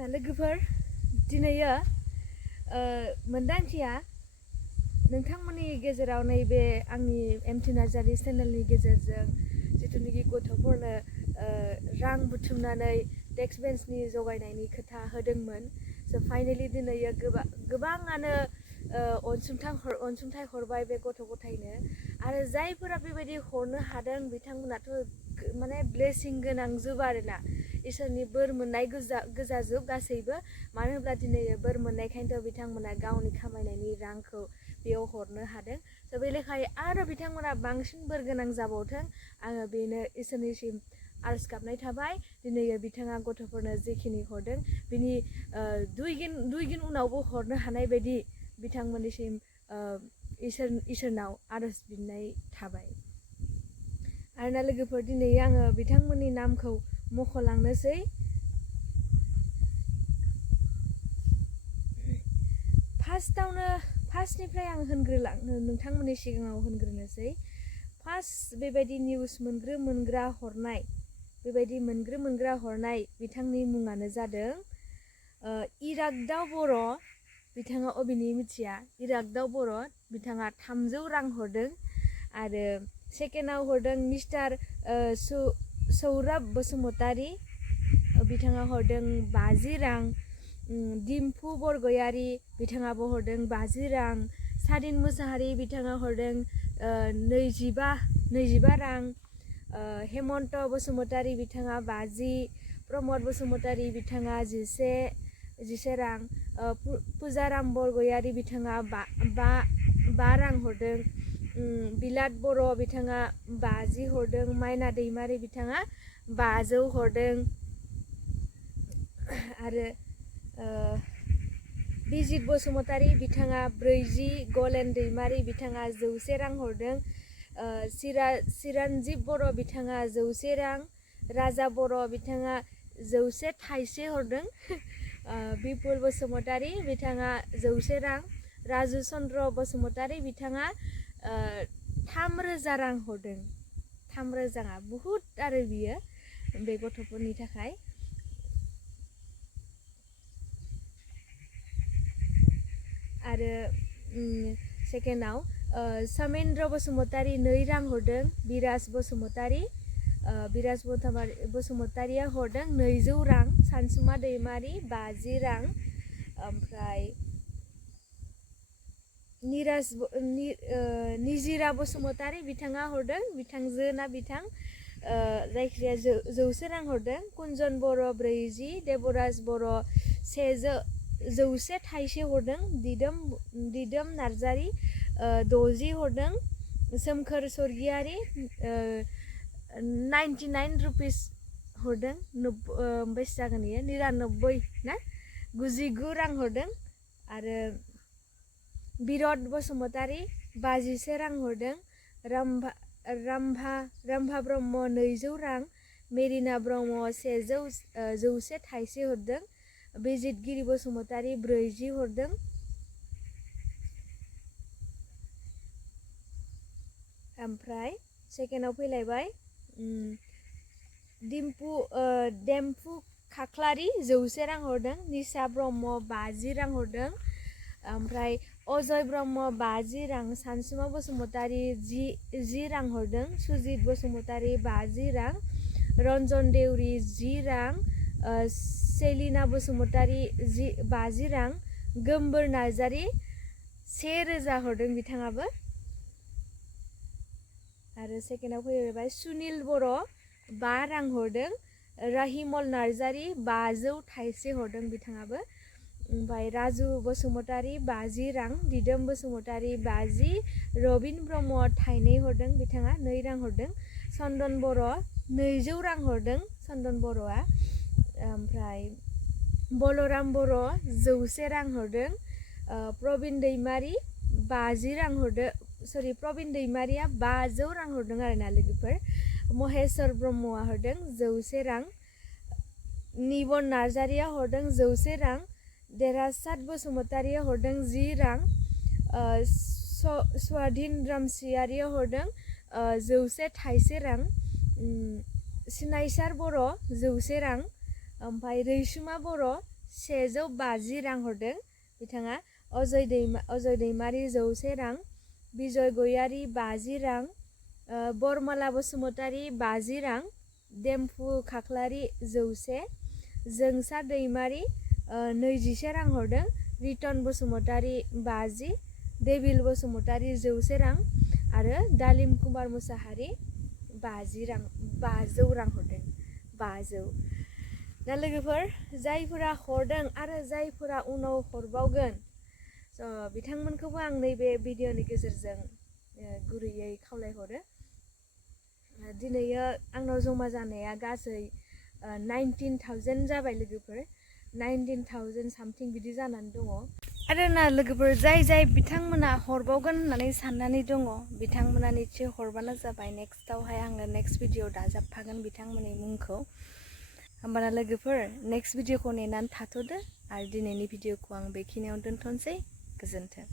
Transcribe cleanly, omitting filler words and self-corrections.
Nah, लोगोफोर दिनैयो मोनदांथिया नोंथांमोननि गेजेराव नैबे आंनि एमटि नार्जारि चेनेलनि गेजेरजों जिथुनिखि गथ'फोरनो रां बुथुमनानै डेस्क बेन्चनि जगायनायनि खोथा होदोंमोन। स' फाइनेलि दिनैयो गोबाङानो अनसुंथाइ हरबाय बे गथ' गथायनो आरो जायफोरा बेबायदि हरनो हादों बिथांमोनाथ' माने ब्लेसिं गोनां जोब आरोना इसोरनि बोर मोननाय गोजाजोब गासैबो मानो होनब्ला दिनै बोर मोननायखायनोथ' बिथांमोना गावनि खामायनायनि रांखौ बेयाव हरनो हादों। स' बे लेखायै आरो बिथांमोना बांसिन बोर गोनां जाबावथों आङो बेनो इसोरनिसिम आरज गाबनाय थाबाय। दिनै बिथाङा गथ'फोरनो जेखिनि हरदों बिनि दुइ दिन उनावबो हरनो हानाय बायदि बिथांमोननिसिम इसोरनाव आरज बिनाय थाबाय। आरोना लोगोफोर दिनै आङो बिथांमोननि नामखौ मख'लांनोसै। फार्स्टनिफ्राय आं नोंथांमोननि सिगाङाव होनग्रोनोसै। फार्स्ट बेबायदि निउस मोनग्रा हरनाय बिथांनि मुङानो जादों इरागदाव बर'। बिथाङा अबेनि मिथिया इरागदाव बर' बिथाङा 300 रां हरदों आरो सेकेन्डआव हरदों मिस्टार सौरभ बसुमतारी बिथाङा हरदों 50 रां। दिम्पु बरगयारी बिथाङाबो हरदों 50 रां। सादिन मुसाहारि बिथाङा हरदों 25 रां। हेमन्त बसुमतारी बिथाङा 50। प्रमद बसुमतारी बिथाङा 11 रां। पुजाराम बरगयारी बिथाङा 5 रां हरदों। बिलाट बर' बिथाङा 50 हरदों। माइना दैमारि बिथाङा 500 हरदों आरो बिजित बसुमतारी बिथाङा 40। गलेन दैमारि बिथाङा 100 रां हरदों। चिरानजिब बर' बिथाङा 100 रां। राजा बर' बिथाङा 100 थाइसे हरदों। बिपुल बसुमतारी बिथाङा 100 रां। राजु चन्द्र बसुमतारी बिथाङा 3000 रां हरदों। 3000आ बुहुत आरो बियो बे गथ'फोरनि थाखाय। आरो सेकेन्डआव समेन्द्र बसुमतारी 2 रां हरदों। बिराज बसुमतारिया हरदों 200 रां। सानसुमा दैमारि 50 रां। ओमफ्राय निजिरा बसुमतारी बिथाङा हरदों बिथांजो ना बिथां जायखिजाया 100 रां हरदों। कुन्जन बर' 40। देबराज बर' 100 थाइसे हरदों। दिदोम नार्जारि 60 हरदों। सोमखोर स्वर्गियारि 99 रुपिस हरदों। बेसे जागोन इयो 99 ना 99 रां हरदों। आरो बिरद बसुमतारी 52 रां हरदों। रामभा ब्रह्म 200 रां। मेरिना ब्रह्म 100 थाइसे हरदों। बिजितगिरि बसुमतारी 40 हरदों। ओमफ्राय सेकेन्डआव फैलायबाय देम्पु खाख्लारि 100 रां हरदों। निसा ब्रह्म 50 रां हरदों। ओमफ्राय अजय ब्रह्म 50 रां। सानसुमा बसुमतारी 10 रां हरदों। सुजित बसुमतारी 50 रां। रन्जन देउरि 10 रां। सेलिना बसुमतारी 50 रां। गोमबोर नार्जारि 1000 हरदों बिथाङाबो। आरो सेकेन्डआव फैबाय सुनिल बर' 5 रां हरदों। राहिमल नार्जारि 500 थाइसे हरदों बिथाङाबो। ओमफ्राय राजु बसुमतारी 50 रां। दिदोम बसुमतारी 50। रबिन ब्रह्म 2 हरदों बिथाङा 2 रां हरदों। चन्दन बर' 200 रां हरदों चन्दन बर'आ। ओमफ्राय बलराम बर' 100 रां हरदों। प्रबिन दैमारि 50 रां हरदों। प्रबिन दैमारिया 500 रां हरदों आरोना लोगोफोर। महेश्वर ब्रह्मआ हरदों 100 रां। निबन नार्जारिया हरदों 100 रां। देरासात बसुमतारिया हरदों 10 रां। स्वाधीन रामसियारिया हरदों 100 थाइसे रां। सिनायसार बर' 100 रां। ओमफ्राय रैसुमा बर' 150 रां हरदों बिथाङा। अजय दैमारि 100 रां, बिजय गयारि 50 रां, बरमाला बसुमतारी 50 रां, देमफु खाख्लारि 100, जोंसा दैमारि 21 रां हरदों, रिटन बसुमतारी 50, देबिल बसुमतारी 100 रां आरो दालिम कुमार मुसाहारि 500 रां हरदों। 500। दा लोगोफोर जायफोरा हरदों आरो जायफोरा उनाव हरबावगोन बिथांमोनखौबो आं नैबे भिडिअनि गेजेरजों गुरैयै खावलायहरो। दिनैयो आंनाव जमा जानाया गासै 19,000 जाबाय लोगोफोर। 19,000 सामथिं बिदि जानानै दङ। आरो ना लोगोफोर जाय बिथांमोना हरबावगोन होननानै साननानै दङ बिथांमोना निश्चय हरबानो जाबाय। नेक्स्टआवहाय आङो नेक्स्ट भिडिअ दाजाबफागोन बिथांमोननि मुंखौ। होमबाना लोगोफोर नेक्स्ट भिडिअखौ नेनानै थाथ'दो आरो दिनैनि भिडिअखौ आं बेखिनियावनो दोनथ'नोसै। गोजोन्थों।